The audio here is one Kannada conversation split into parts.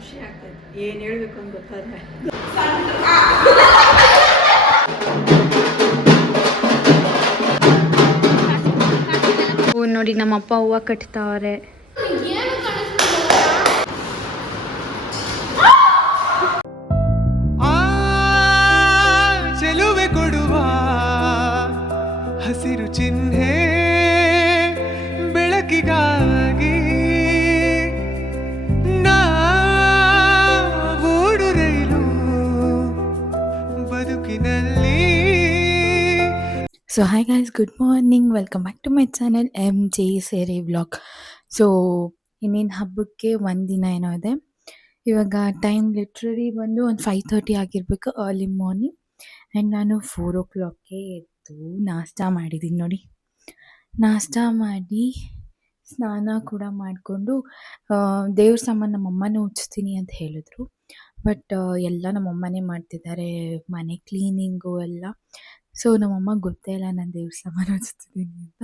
ಖುಷಿ ಆಗ್ತೈತೆ. ಏನು ಹೇಳ್ಬೇಕು ಅಂತ ಗೊತ್ತಾದ್ರೆ ನೋಡಿ ನಮ್ಮಪ್ಪ ಹೂವು ಕಟ್ತಾವ್ರೆ. ಚೆಲುವೆ ಕೊಡುವ ಹಸಿರು ಚಿಹ್ನೆ ಬೆಳಕಿಗಾಗಿ ನಾವೋಡು ರೈಲು ಬದುಕಿನಲ್ಲಿ. So hi guys, good morning, welcome back to my channel MJ ಸೇರಿ ವ್ಲಾಗ್. ಸೊ ಇನ್ನೇನು ಹಬ್ಬಕ್ಕೆ ಒಂದಿನ ಏನೋ ಇದೆ. ಇವಾಗ ಟೈಮ್ ಲಿಟ್ರಲಿ ಬಂದು ಒಂದು 5:30 ಆಗಿರಬೇಕು, ಅರ್ಲಿ ಮಾರ್ನಿಂಗ್. ಆ್ಯಂಡ್ ನಾನು 4 o'clockಗೆ ಎದ್ದು ನಾಷ್ಟ ಮಾಡಿದ್ದೀನಿ ನೋಡಿ. ನಾಷ್ಟ ಮಾಡಿ ಸ್ನಾನ ಕೂಡ ಮಾಡಿಕೊಂಡು ದೇವ್ರ ಸಾಮಾನು ನಮ್ಮಮ್ಮನೇ ಉಜ್ಜಿಸ್ತೀನಿ ಅಂತ ಹೇಳಿದ್ರು. ಬಟ್ ಎಲ್ಲ ನಮ್ಮಮ್ಮನೇ ಮಾಡ್ತಿದ್ದಾರೆ, ಮನೆ ಕ್ಲೀನಿಂಗು ಎಲ್ಲ. ಸೊ ನಮ್ಮಮ್ಮ ಗೊತ್ತೇ ಇಲ್ಲ ನಾನು ದೇವ್ರ ಸಾಮಾನು ಹಚ್ತಿದ್ದೀನಿ ಅಂತ.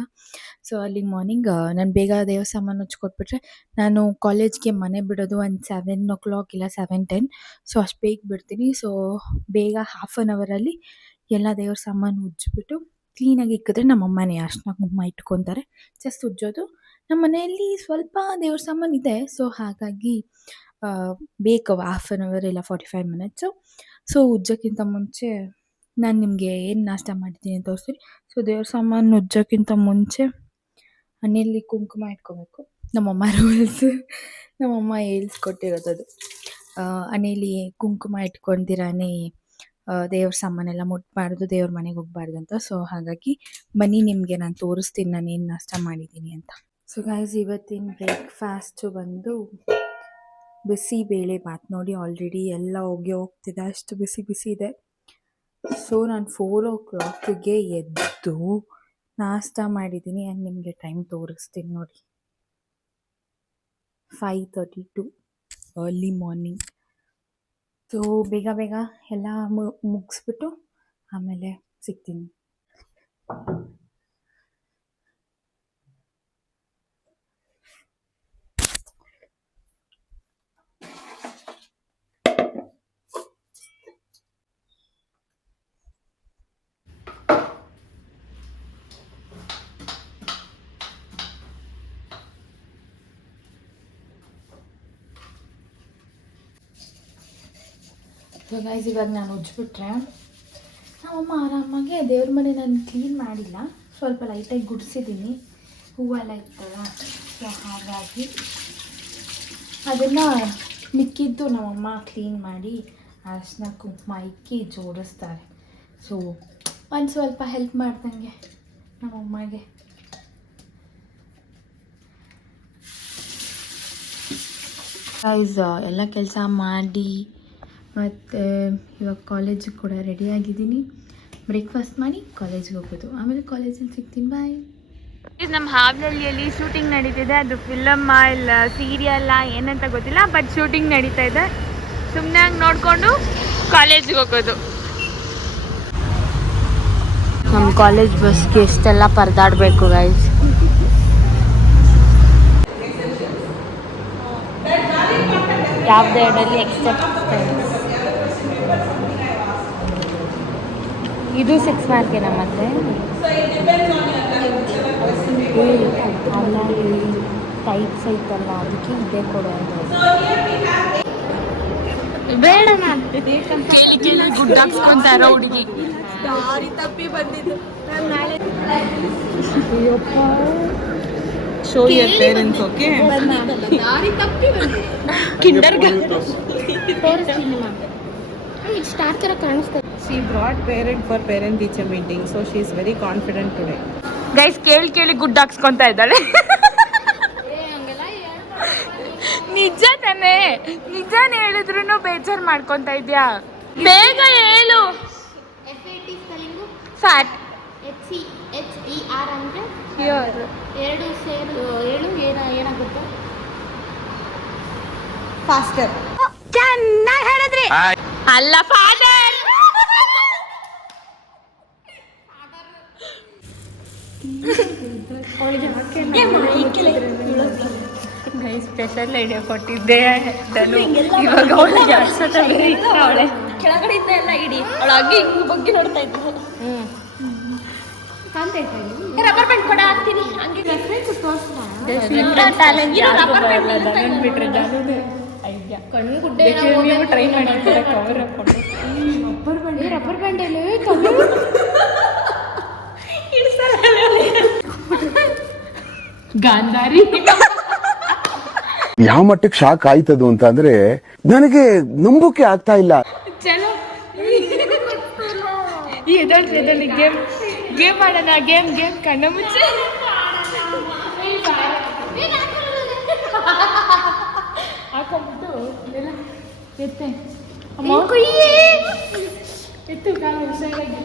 ಸೊ ಅಲ್ಲಿ ಮಾರ್ನಿಂಗ್ ನಾನು ಬೇಗ ದೇವ್ರ ಸಾಮಾನು ಹಚ್ಕೊಟ್ಬಿಟ್ರೆ ನಾನು ಕಾಲೇಜ್ಗೆ ಮನೆ ಬಿಡೋದು ಒಂದು 7 o'clock ಇಲ್ಲ 7:10. ಸೊ ಅಷ್ಟು ಬೇಗ ಬಿಡ್ತೀನಿ. ಸೊ ಬೇಗ ಹಾಫ್ ಆನ್ ಅವರಲ್ಲಿ ಎಲ್ಲ ದೇವ್ರ ಸಾಮಾನು ಉಜ್ಜಿಬಿಟ್ಟು ಕ್ಲೀನಾಗಿ ಇಕ್ಕಿದ್ರೆ ನಮ್ಮಮ್ಮನೇ ಅರ್ಶಿನ ಕುಂಕುಮ ಇಟ್ಕೊತಾರೆ. ಜಸ್ಟ್ ಉಜ್ಜೋದು. ನಮ್ಮ ಮನೆಯಲ್ಲಿ ಸ್ವಲ್ಪ ದೇವ್ರ ಸಾಮಾನು ಇದೆ, ಸೊ ಹಾಗಾಗಿ ಬೇಕು ಹಾಫ್ ಆನ್ ಅವರ್ ಇಲ್ಲ 45 minutes. ಸೊ ಉಜ್ಜೋಕ್ಕಿಂತ ಮುಂಚೆ ನಾನು ನಿಮಗೆ ಏನು ನಾಷ್ಟ ಮಾಡಿದ್ದೀನಿ ಅಂತ ತೋರಿಸ್ತೀನಿ. ಸೊ ದೇವ್ರ ಸಾಮಾನು ಉಜ್ಜೋಕ್ಕಿಂತ ಮುಂಚೆ ಮನೆಯಲ್ಲಿ ಕುಂಕುಮ ಇಟ್ಕೋಬೇಕು. ನಮ್ಮಮ್ಮ ರೂಲ್ಸ್, ನಮ್ಮಮ್ಮ ಹೇಳ್ಸ್ಕೊಟ್ಟಿರೋದು. ಮನೇಲಿ ಕುಂಕುಮ ಇಟ್ಕೊಂಡಿರಾನೆ ದೇವ್ರ ಸಾಮಾನೆಲ್ಲ ಮುಟ್ಬಾರ್ದು, ದೇವ್ರ ಮನೆಗೆ ಹೋಗ್ಬಾರ್ದು ಅಂತ. ಸೊ ಹಾಗಾಗಿ ಬನ್ನಿ ನಿಮಗೆ ನಾನು ತೋರಿಸ್ತೀನಿ ನಾನು ಏನು ನಾಷ್ಟ ಮಾಡಿದ್ದೀನಿ ಅಂತ. ಸೊ ಗೈಸ್, ಇವತ್ತಿನ ಬ್ರೇಕ್ಫಾಸ್ಟು ಬಂದು ಬಿಸಿ ಬೇಳೆ ಭಾತ್. ನೋಡಿ ಆಲ್ರೆಡಿ ಎಲ್ಲ ಹೋಗ್ತಿದೆ, ಅಷ್ಟು ಬಿಸಿ ಬಿಸಿ ಇದೆ. ಸೊ ನಾನು 4 o'clockಗೆ ಎದ್ದು ನಾಷ್ಟ ಮಾಡಿದ್ದೀನಿ. ಆ್ಯಂಡ್ ನಿಮಗೆ ಟೈಮ್ ತೋರಿಸ್ತೀನಿ ನೋಡಿ, 5:32 ಅರ್ಲಿ ಮಾರ್ನಿಂಗ್. ಸೊ ಬೇಗ ಬೇಗ ಎಲ್ಲ ಮುಗಿಸ್ಬಿಟ್ಟು ಆಮೇಲೆ ಸಿಗ್ತೀನಿ. ಸೊ ಗೈಸ್, ಇವಾಗ ನಾನು ಉಜ್ಜಿಬಿಟ್ರೆ ನಮ್ಮಮ್ಮ ಆರಾಮಾಗಿ ದೇವ್ರ ಮನೆ ನಾನು ಕ್ಲೀನ್ ಮಾಡಿಲ್ಲ, ಸ್ವಲ್ಪ ಲೈಟಾಗಿ ಗುಡಿಸಿದ್ದೀನಿ, ಹೂವೆಲ್ಲ ಇತ್ತಲ್ಲ. ಸೊ ಹಾಗಾಗಿ ಅದನ್ನು ಮಿಕ್ಕಿದ್ದು ನಮ್ಮಮ್ಮ ಕ್ಲೀನ್ ಮಾಡಿ ಅರಶಿನ ಕುಂಕುಮ ಇಕ್ಕಿ ಜೋಡಿಸ್ತಾರೆ. ಸೊ ಒಂದು ಸ್ವಲ್ಪ ಹೆಲ್ಪ್ ಮಾಡ್ದಂಗೆ ನಮ್ಮಮ್ಮಗೆ. ಗೈಸ್, ಎಲ್ಲ ಕೆಲಸ ಮಾಡಿ ಮತ್ತು ಇವಾಗ ಕಾಲೇಜಿಗೆ ಕೂಡ ರೆಡಿಯಾಗಿದ್ದೀನಿ. ಬ್ರೇಕ್ಫಾಸ್ಟ್ ಮಾಡಿ ಕಾಲೇಜ್ಗೆ ಹೋಗೋದು, ಆಮೇಲೆ ಕಾಲೇಜಲ್ಲಿ ಸಿಗ್ತೀನಿ. ಬಾಯ್. ನಮ್ಮ ಹಾವನಹಳ್ಳಿಯಲ್ಲಿ ಶೂಟಿಂಗ್ ನಡೀತಿದೆ. ಅದು ಫಿಲಮ್ಮ ಇಲ್ಲ ಸೀರಿಯಲ್ಲ ಏನಂತ ಗೊತ್ತಿಲ್ಲ, ಬಟ್ ಶೂಟಿಂಗ್ ನಡೀತಾ ಇದೆ. ಸುಮ್ಮನೆ ಹಂಗೆ ನೋಡಿಕೊಂಡು ಕಾಲೇಜಿಗೆ ಹೋಗೋದು. ನಮ್ಮ ಕಾಲೇಜ್ ಬಸ್ಗೆ ಎಷ್ಟೆಲ್ಲ ಪರದಾಡಬೇಕು ಗೈಸ್. ಯಾವುದೇ ಎರಡಲ್ಲಿ ಎಕ್ಸೆಪ್ಟ್ ಇದು 6 ಮಾರ್ಕೇನ ಮತ್ತೆ ಅಲ್ಲ ಟೈಪ್ಸ್ ಐತಲ್ಲ, ಅದಕ್ಕೆ ಇದೇ ಕೊಡೋದು ಬೇಡ. ನಾನು ಗುಡ್ ಹಾಕ್ಸ್ಕೊಂತಾರ ಹುಡುಗಿ ದಾರಿ ತಪ್ಪಿ ಬಂದಿದ್ದು. Show your parents, okay? ದಾರಿ ತಪ್ಪಿ ಬಂದಿದ್ದು ತೋರಿಸ್ತೀನಿ ಮ್ಯಾಮ್. ಇದು ಸ್ಟಾರ್ ಥರ ಕಾಣಿಸ್ತದೆ. She brought parent for parent teacher meeting, so she is very confident today. Guys, ಕೇಳಿ ಗುಡ್ ಹಾಕ್ಸ್ಕೊಂತ ಇದ್ದಾಳೆ. ನಿಜ ತಾನೇ, ನಿಜಾನೇ ಹೇಳಿದ್ರು ಬೇಜಾರು ಮಾಡ್ಕೊತಾ ಇದ್ಯಾ? ಬೇಗ ಹೇಳು. ಫ್ಯಾಟ್ HER ಅಂದರೆ ಎರಡು ಸೇರು ಹೇಳು. ಏನಾಗುತ್ತೆ? Faster. ಚೆನ್ನಾಗಿ ಹೇಳಿದ್ರಿ. ಅಲ್ಲ, ಫಾದರ್. ಅವಳಿಗೆ ಸ್ಪೆಷಲ್ ಐಡಿಯಾ ಕೊಟ್ಟಿದ್ದೆ ನಾನು ಇವಾಗ ಅವಳಿಗೆ ಅವಳೆ ಕೆಳಗಡೆಯಿಂದ ಎಲ್ಲ ಇಡಿ ಅವಳು ಹಾಗೆ ಹಿಂಗ್ ಬಗ್ಗೆ ನೋಡ್ತಾ ಇದ್ಲು. ರಬ್ಬರ್ ಬ್ಯಾಂಡ್ ಕೊಡ ಹಾಕ್ತೀನಿ ಹಂಗೆ ಬಿಟ್ರೆ ಕಣ್ಣು ಗುಡ್ಡೆ ನೀವು ಟ್ರೈ ಮಾಡಿದ್ರೆ ಕವರ್ ಹಾಕೊಂಡು ರಬ್ಬರ್ ಬ್ಯಾಂಡ್ ಎಲ್ಲ ಗಾಂಧಾರಿ ಯಾವ ಮಟ್ಟಕ್ಕೆ ಶಾಕ್ ಆಯ್ತದು ಅಂತ ಅಂದ್ರೆ ನನಗೆ ನಂಬೋಕೆ ಆಗ್ತಾ ಇಲ್ಲ. ಚಲೋ ಎದಳ್ಳಿ ಗೇಮ್ ಆಡೋಣ ಗೇಮ್ ಕಣ್ಣ ಮುಚ್ಚೆ ಹಾಕೊಂಡ್ಬಿಟ್ಟು ಎಲ್ಲ ಎತ್ತೆ ಅಮ್ಮ ಎತ್ತು ಕಾಲು ಹುಷಾರಾಗಿ.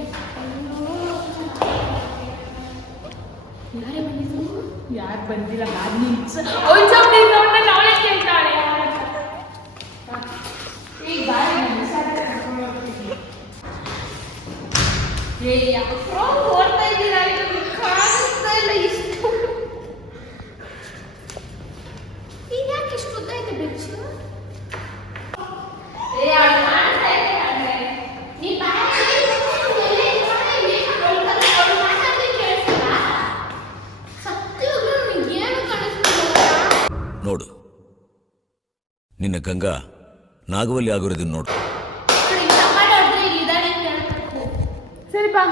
ಯಾರು ಬಂದಿಲ್ಲ ಅವಳೇ ಕೇಳ್ತಾಳೆ ಈಗ ಓಡ್ತಾ ಇದ್ದೀರಾ ಕಾಣಿಸ್ತಾ ಇಲ್ಲ ಇಷ್ಟು ಈಗ ಯಾಕೆ ಇಷ್ಟು ಉದ್ದ ಇದೆ ಬೆಚ್ಚು ನೋಡು ನಿನ್ನ ಗಂಗಾ ನಾಗವಲ್ಲಿ ಆಗಿರೋದನ್ನ ನೋಡು. ಸರಿ ಬಾ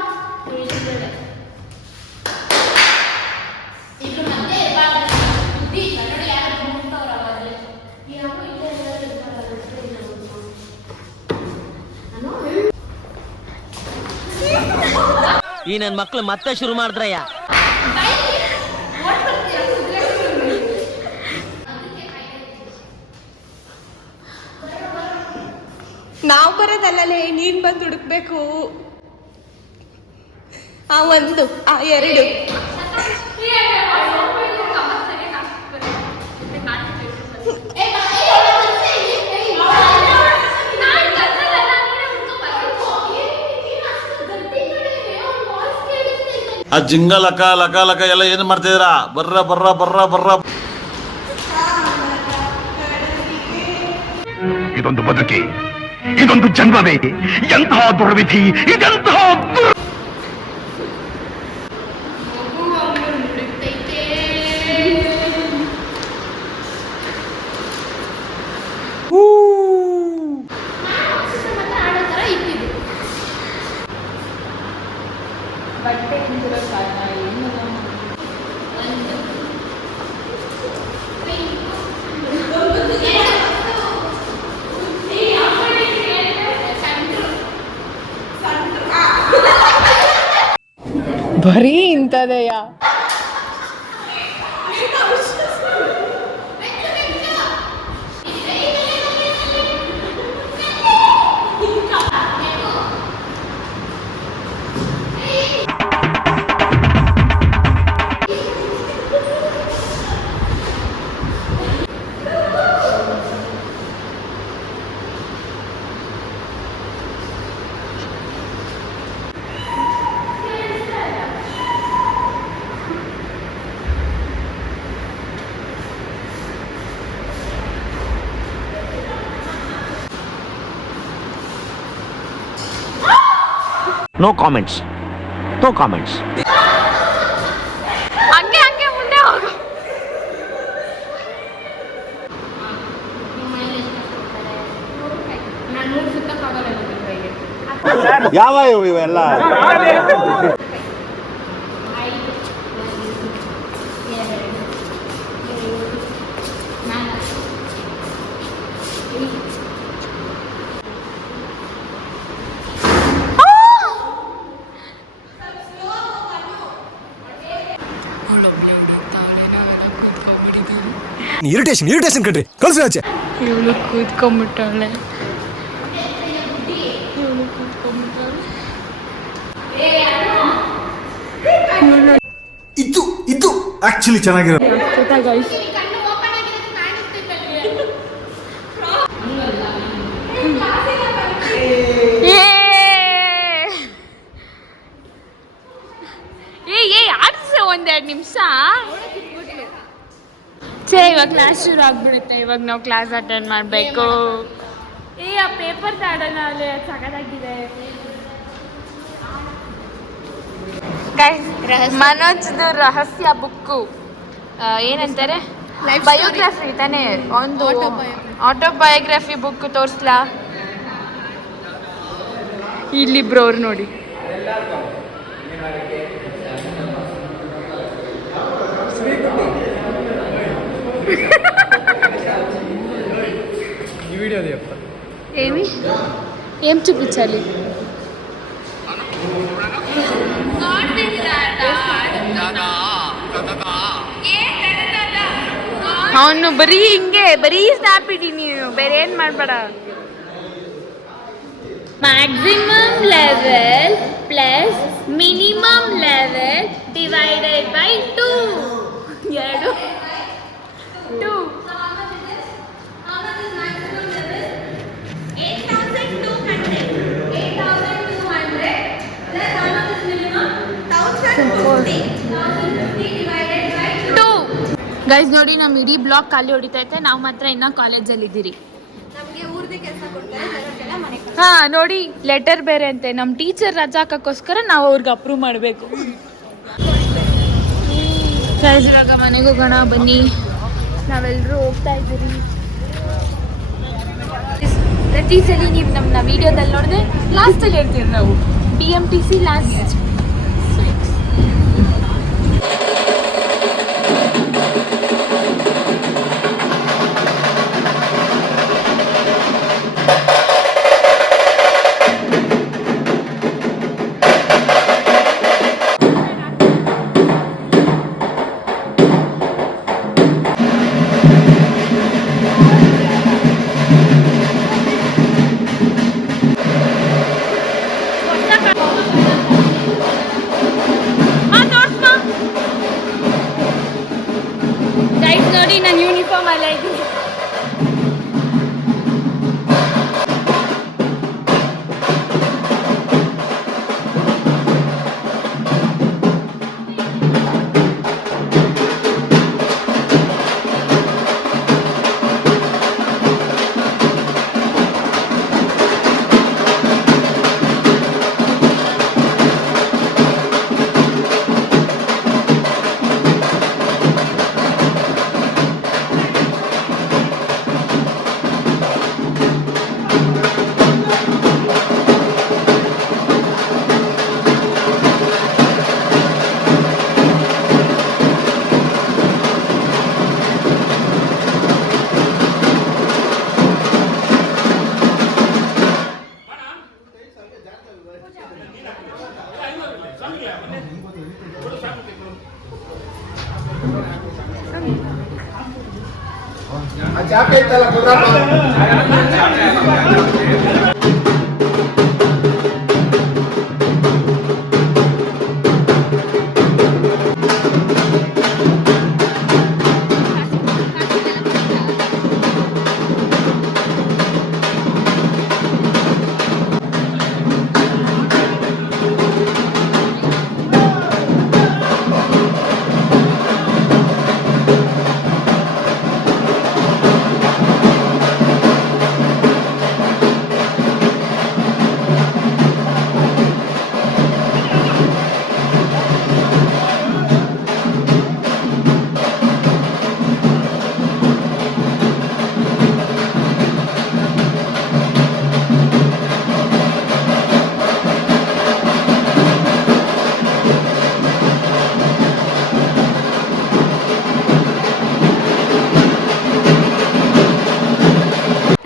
ಈ ನನ್ನ ಮಕ್ಳು ಮತ್ತೆ ಶುರು ಮಾಡಿದ್ರಯ್ಯ. ನಾವು ಬರೋದಲ್ಲೇ ನೀನ್ ಬಂದು ಹುಡುಕ್ಬೇಕು. ಆ ಒಂದು ಆ ಎರಡು ಆ ಜಿಂಗ ಲಕ ಲಕ ಲಕ ಎಲ್ಲ ಏನು ಮಾಡ್ತಿದ್ದೀರಾ? ಬರ್ರ ಬರ್ರ ಬರ್ರ ಬರ್ರ. ಇದೊಂದು ಬದುಕಿ, ಇದೊಂದು ಜನ್ಮವೇ, ಎಂತಹ ದುರ್ವಿಧಿ, ಇದೆಂತಹ ಬಟ್ಟೆ ನಿಂತಿರೋ ಕಾರಣ ಏನು ಬರೀ ಇಂಥದೆಯಾ? No comments, no comments. ಹಂಗೆ ಮುಂದೆ ಹೋಗು. ನಾನು ನೋಡಿ ಸುತ್ತಕ್ಕಾಗಲ್ಲ ನನ್ನ ಕೈಗೆ. ಯಾವ ಇವೆಲ್ಲ ಇರಿಟೇಷನ್ ಕಣ್ರಿ, ಕಳ್ಸಿ ಆಚೆ. ಇವಳು ಕೂತ್ಕೊಂಡ್ಬಿಟ್ಟವಳೆ. ಇದು ಆಕ್ಚುಲಿ ಚೆನ್ನಾಗಿರೋ. ಆಡಿಸ ಒಂದೆರಡು ನಿಮಿಷ. ಸರಿ ಇವಾಗ ಕ್ಲಾಸ್ ಶುರು ಆಗ್ಬಿಡುತ್ತೆ. ಇವಾಗ ನಾವು ಕ್ಲಾಸ್ ಅಟೆಂಡ್ ಮಾಡಬೇಕು. ಆ ಪೇಪರ್ ತಾಡೋಣ ಅಲ್ಲಿ ಸಗದಾಗಿದೆ. ಮನೋಜ್ದು ರಹಸ್ಯ ಬುಕ್ಕು ಏನಂತಾರೆ, ಬಯೋಗ್ರಫಿ ತಾನೇ, ಒಂದು ಆಟೋಬಯೋಗ್ರಫಿ ಬುಕ್ ತೋರಿಸ್ಲಾ? ಇಲ್ಲಿಬ್ರು ಅವ್ರು ನೋಡಿ. ఏం చూపించాలి? ಅವನು ಬರೀ ಹಿಂಗೆ ಬರೀ ಸ್ನಾಪ್ ಇಡಿ, ನೀವು ಬೇರೆ ಏನು ಮಾಡಬೇಡ. Maximum level plus minimum level divided by 2. 2 guys ನೋಡಿ, ನಮ್ಮ ಇಡೀ ಬ್ಲಾಕ್ ಖಾಲಿ ಹೊಡಿತೈತೆ. ನಾವು ಮಾತ್ರ ಇನ್ನೂ ಕಾಲೇಜಲ್ಲಿ ಇದ್ದೀರಿ. ಹಾ ನೋಡಿ, ಲೆಟರ್ ಬೇರೆ ಅಂತೆ. ನಮ್ಮ ಟೀಚರ್ ರಜಾ ಹಾಕೋಸ್ಕರ ನಾವು ಅವ್ರಿಗೆ ಅಪ್ರೂವ್ ಮಾಡಬೇಕು. ಗೈಸ್ ಇವಾಗ ಮನೆಗೆ ಹೋಗೋಣ ಬನ್ನಿ. ನಾವೆಲ್ಲರೂ ಹೋಗ್ತಾ ಇದ್ದೀರಿ. ಪ್ರತಿ ಸಲ ನೀವು ನಮ್ಮನ್ನ ವಿಡಿಯೋದಲ್ಲಿ ನೋಡಿದ್ರೆ ಲಾಸ್ಟಲ್ಲಿ ಹೇಳ್ತೀವಿ ನಾವು BMTC ಲಾಸ್ಟ್. ನೋಡಿ, ನಾನು ಯೂನಿಫಾರ್ಮ್ ಅಲ್ಲ ಇದ್ದೀನಿ.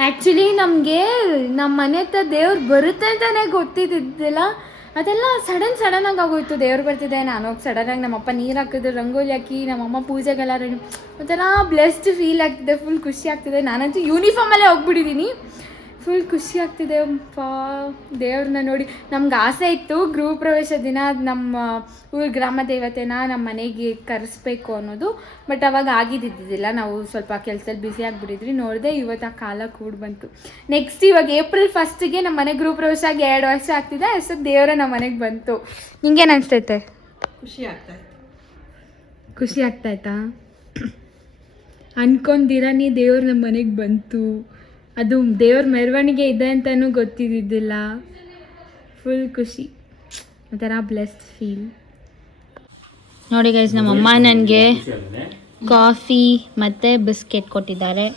ಆ್ಯಕ್ಚುಲಿ ನಮಗೆ ನಮ್ಮ ಮನೆ ಹತ್ರ ದೇವ್ರು ಬರುತ್ತೆ ಅಂತಲೇ ಗೊತ್ತಿದ್ದಿದ್ದಿಲ್ಲ. ಅದೆಲ್ಲ ಸಡನ್ನಾಗಿ ಆಗೋಯ್ತು. ದೇವ್ರು ಬರ್ತಿದೆ, ನಾನು ಹೋಗಿ ಸಡನ್ನಾಗಿ ನಮ್ಮಪ್ಪ ನೀರು ಹಾಕಿದ್ರು, ರಂಗೋಲಿ ಹಾಕಿ ನಮ್ಮಮ್ಮ ಪೂಜೆಗೆಲ್ಲ ರೆಡಿ. ಒಂಥರ ಬ್ಲೆಸ್ಡ್ ಫೀಲ್ ಆಗ್ತಿದೆ, ಫುಲ್ ಖುಷಿ ಆಗ್ತಿದೆ. ನಾನಂತೂ ಯೂನಿಫಾರ್ಮಲ್ಲೇ ಹೋಗ್ಬಿಟ್ಟಿದ್ದೀನಿ. ಫುಲ್ ಖುಷಿ ಆಗ್ತಿದೆ ದೇವ್ರನ್ನ ನೋಡಿ. ನಮ್ಗೆ ಆಸೆ ಇತ್ತು ಗೃಹ ಪ್ರವೇಶ ದಿನ ನಮ್ಮ ಊರ ಗ್ರಾಮ ದೇವತೆನ ನಮ್ಮ ಮನೆಗೆ ಕರೆಸ್ಬೇಕು ಅನ್ನೋದು. ಬಟ್ ಅವಾಗ ಆಗಿದ್ದಿದ್ದಿಲ್ಲ, ನಾವು ಸ್ವಲ್ಪ ಕೆಲಸದಲ್ಲಿ ಬ್ಯುಸಿ ಆಗಿಬಿಟ್ಟಿದ್ವಿ. ನೋಡಿದೆ ಇವತ್ತು ಆ ಕಾಲ ಕೂಡ ಬಂತು. ನೆಕ್ಸ್ಟ್ ಇವಾಗ April 1ಗೆ ನಮ್ಮ ಮನೆ ಗೃಹ ಪ್ರವೇಶ ಆಗಿ 2 ವರ್ಷ ಆಗ್ತಿದೆ. ಅಷ್ಟೊತ್ತು ದೇವರೇ ನಮ್ಮ ಮನೆಗೆ ಬಂತು. ನಿಂಗೇನು ಅನಿಸ್ತೈತೆ? ಖುಷಿ ಆಗ್ತಾಯಿತಾ? ಅನ್ಕೊಂಡಿರಾನಿ ದೇವ್ರು ನಮ್ಮ ಮನೆಗೆ ಬಂತು. ಅದು ದೇವ್ರ ಮೆರವಣಿಗೆ ಇದೆ ಅಂತಲೂ ಗೊತ್ತಿದ್ದಿದ್ದಿಲ್ಲ. ಫುಲ್ ಖುಷಿ, ಒಂಥರ ಬ್ಲೆಸ್ಡ್ ಫೀಲ್. ನೋಡಿ ಗೈಸ್, ನಮ್ಮಮ್ಮ ನನಗೆ ಕಾಫಿ ಮತ್ತು ಬಿಸ್ಕೆಟ್ ಕೊಟ್ಟಿದ್ದಾರೆ.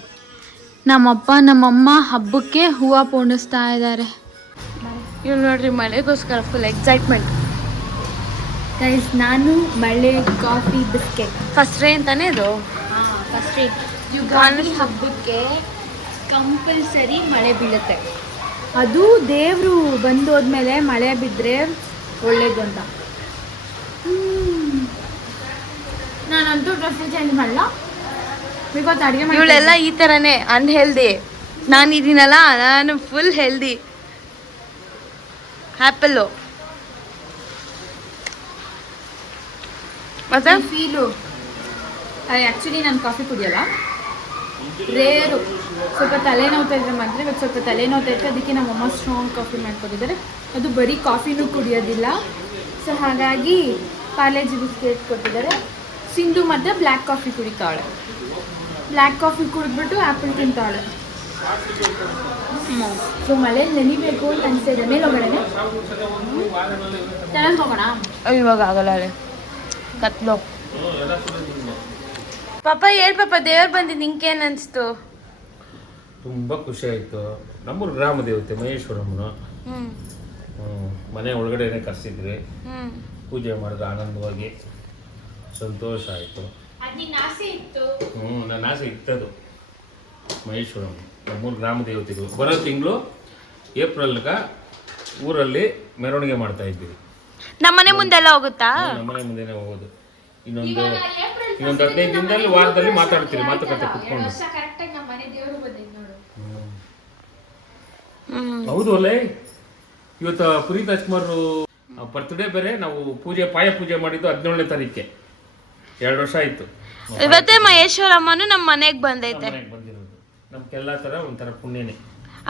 ನಮ್ಮಪ್ಪ ನಮ್ಮಮ್ಮ ಹಬ್ಬಕ್ಕೆ ಹೂವು ಪೋಣಿಸ್ತಾ ಇದ್ದಾರೆ. ಇವ್ರು ನೋಡ್ರಿ ಮಳೆಗೋಸ್ಕರ ಫುಲ್ ಎಕ್ಸೈಟ್ಮೆಂಟ್. ಗೈಸ್, ನಾನು ಮಳೆ, ಕಾಫಿ, ಬಿಸ್ಕೆಟ್ ಫಸ್ಟ್ ಡೇ ಅಂತಾನೆ ಇದು. ಫಸ್ಟ್ ಡೇ ಯುಗಾದಿ ಹಬ್ಬಕ್ಕೆ ಕಂಪಲ್ಸರಿ ಮಳೆ ಬೀಳುತ್ತೆ. ಅದು ದೇವರು ಬಂದು ಹೋದ್ಮೇಲೆ ಮಳೆ ಬಿದ್ದರೆ ಒಳ್ಳೇದು ಅಂತ. ನಾನಂತೂ ಡ್ರೆಸ್ ಚೇಂಜ್ ಮಾಡಲ್ಲ, ಬಿಕಾಸ್ ಅಡುಗೆ ಇವಳೆಲ್ಲ ಈ ಥರನೇ ಅನ್ಹೆಲ್ದಿ. ನಾನು ಇದೀನಲ್ಲ, ನಾನು ಫುಲ್ ಹೆಲ್ದಿ. ಆ್ಯಪಲ್ಲು ಮತ್ತೆ ಫೀಲು. ಆ್ಯಕ್ಚುಲಿ ನಾನು ಕಾಫಿ ಕುಡಿಯಲ್ಲ, ರೇರು. ಸ್ವಲ್ಪ ತಲೆನೋವ್ತಾ ಇದ್ರೆ ಮಾತ್ರ. ಇವಾಗ ಸ್ವಲ್ಪ ತಲೆನೋವ್ತಾ ಇತ್ತು, ಅದಕ್ಕೆ ನಮ್ಮಮ್ಮ ಸ್ಟ್ರಾಂಗ್ ಕಾಫಿ ಮಾಡ್ಕೊಟ್ಟಿದ್ದಾರೆ. ಅದು ಬರೀ ಕಾಫಿನೂ ಕುಡಿಯೋದಿಲ್ಲ. ಸೊ ಹಾಗಾಗಿ ಪಾರ್ಲೇಜಿ ಬಿಸ್ಕೆಟ್ ಕೊಟ್ಟಿದ್ದಾರೆ. ಸಿಂಧು ಮಾತ್ರ ಬ್ಲ್ಯಾಕ್ ಕಾಫಿ ಕುಡಿತಾಳೆ. ಬ್ಲ್ಯಾಕ್ ಕಾಫಿ ಕುಡಿದ್ಬಿಟ್ಟು ಆ್ಯಪಲ್ ತಿಂತಾಳೆ. ಸೊ ಮಳೆಯಲ್ಲಿ ನೆನಿಬೇಕು ಅಂತ ಅನಿಸ್ತಾ ಇದೆ. ಮೇಲೆ ಹೋಗೋಣ, ಚೆನ್ನಾಗಿ ಹೋಗೋಣ. ಇವಾಗ ಆಗಲ್ಲ ರೀ, ಕತ್ಲು. ಪಾಪ ಹೇಳ್ ಪಾಪ, ದೇವ್ರು ಬಂದಿದ್ದು ನಿಂಗೇನು ಅನಿಸ್ತು? ತುಂಬ ಖುಷಿ ಆಯಿತು. ನಮ್ಮೂರು ಗ್ರಾಮ ದೇವತೆ ಮಹೇಶ್ವರಮ್ಮನು ಮನೆ ಒಳಗಡೆನೆ ಕರೆಸಿದ್ರಿ, ಪೂಜೆ ಮಾಡಿದ್ರೆ ಆನಂದವಾಗಿ ಸಂತೋಷ ಆಯಿತು. ನನ್ನ ಆಸೆ ಇತ್ತದು. ಮಹೇಶ್ವರಮ್ಮ ನಮ್ಮೂರು ಗ್ರಾಮ ದೇವತೆಗಳು ಬರೋ ತಿಂಗಳು ಏಪ್ರಿಲ್ಗೆ ಊರಲ್ಲಿ ಮೆರವಣಿಗೆ ಮಾಡ್ತಾ ಇದ್ದೀವಿ. ನಮ್ಮನೆ ಮುಂದೆಲ್ಲ ಹೋಗುತ್ತಾ? ನಮ್ಮನೆ ಮುಂದೆನೇ ಹೋಗೋದು. ಇನ್ನೊಂದು 15 ದಿನದಲ್ಲಿ ವಾರದಲ್ಲಿ ಮಾತಾಡ್ತೀರಿ, ಮಾತುಕತೆ ಕುತ್ಕೊಂಡು. ಹೌದು ಅಲ್ಲೇ, ಇವತ್ತು ಪುನೀತ್ ರಾಜ್ಕುಮಾರ್ ಬರ್ತ್ಡೇ ಬೇರೆ. ನಾವು ಪಾಯ ಪೂಜೆ ಮಾಡಿದ್ದು 17ನೇ ತಾರೀಕೆ. 2 ವರ್ಷ ಆಯ್ತು. ಇವತ್ತೇ ಮಹೇಶ್ವರಮ್ಮನು ನಮ್ಮ ಮನೆಗೆ ಬಂದೈತೆ. ಬಂದಿರೋದು ನಮ್ಗೆಲ್ಲ ತರ ಒಂಥರ ಪುಣ್ಯನೇ.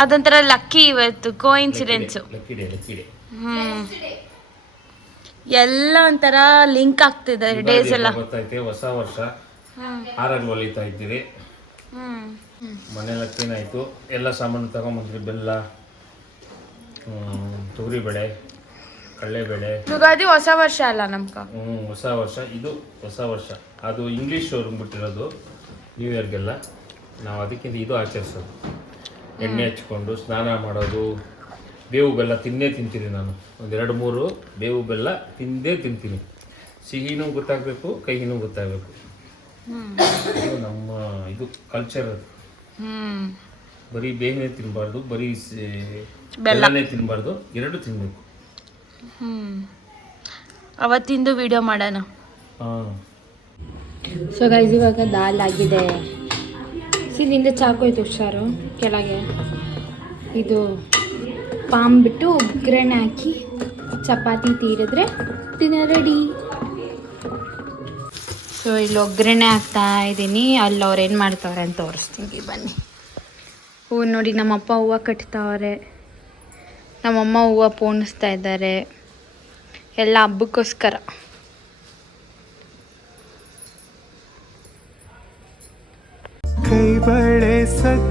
ಅದೊಂಥರ ಲಕ್ಕಿ. ಇವತ್ತು ಕೋ ಇನ್ಸಿಡೆನ್ಸ್. Lucky day. ಎಲ್ಲ ಒಂಥರ ಲಿಂಕ್ ಆಗ್ತಿದೆ ಡೇಸ್ ಎಲ್ಲ. ಗೊತ್ತೈತೆ, ಹೊಸ ವರ್ಷ ಹಾರಾಗಿ ಹೊಲಿತಾ ಇದ್ದೀರಿ. ಮನೆಯೆಲ್ಲ ಕ್ಲೀನ್ ಆಯಿತು. ಎಲ್ಲ ಸಾಮಾನು ತಗೊಂಬಂದ್ರಿ. ಬೆಲ್ಲ, ತೊಗರಿಬೇಳೆ, ಕಡಲೆಬೇಳೆ. ಯುಗಾದಿ ಹೊಸ ವರ್ಷ ಅಲ್ಲ ನಮ್ಗೆ. ಹೊಸ ವರ್ಷ. ಇದು ಹೊಸ ವರ್ಷ. ಅದು ಇಂಗ್ಲೀಷ್ ಅವ್ರು ಬಿಟ್ಟಿರೋದು ನ್ಯೂ ಇಯರ್ಗೆಲ್ಲ. ನಾವು ಅದಕ್ಕಿಂತ ಇದು ಆಚರಿಸೋದು. ಎಣ್ಣೆ ಹಚ್ಕೊಂಡು ಸ್ನಾನ ಮಾಡೋದು. ಬೇವು ಬೆಲ್ಲ ತಿಂತೀನಿ ನಾನು. 2-3 ಬೇವು ಬೆಲ್ಲ ತಿಂತೀನಿ. ಸಿಹಿನೂ ಗೊತ್ತಾಗಬೇಕು, ಕಹಿನೂ ಗೊತ್ತಾಗಬೇಕು. ಇದು ನಮ್ಮ ಇದು ಕಲ್ಚರ್. ಅದು ಬರೀ ಬೇಗನೆ ತಿನ್ನಬಾರ್ದು, ಬರೀ ಬೆಲ್ಲನೇ ತಿನ್ನಬಾರ್ದು, 2 ತಿನ್ನಬೇಕು. ಅವತ್ತಿಂದು ವಿಡಿಯೋ ಮಾಡೋಣ. ಸೊ ಗೈಸ್, ಇವಾಗ ದಾಲ್ ಆಗಿದೆ. ಸಿದ್ದಿಂದ ಚಾಕೋಯ್ತು ಹುಷಾರು ಕೆಳಗೆ. ಇದು ಪಾಮ್ ಬಿಟ್ಟು ಒಗ್ಗರಣೆ ಹಾಕಿ ಚಪಾತಿ ತೀರಿದ್ರೆ ಡಿನ್ನರ್ ರೆಡಿ. ಸೊ ಇಲ್ಲಿ ಒಗ್ಗರಣೆ ಹಾಕ್ತಾ ಇದ್ದೀನಿ. ಅಲ್ಲಿ ಅವ್ರು ಏನು ಮಾಡ್ತಾವ್ರೆ ಅಂತ ತೋರಿಸ್ತೀನಿ, ಬನ್ನಿ. ಹೂವು ನೋಡಿ, ನಮ್ಮಪ್ಪ ಹೂವು ಕಟ್ತಾವ್ರೆ, ನಮ್ಮಮ್ಮ ಹೂವು ಪೋಣಿಸ್ತಾ ಇದ್ದಾರೆ. ಎಲ್ಲ ಹಬ್ಬಕ್ಕೋಸ್ಕರ. ಕೈ ಬಳೆ ಸಖಿ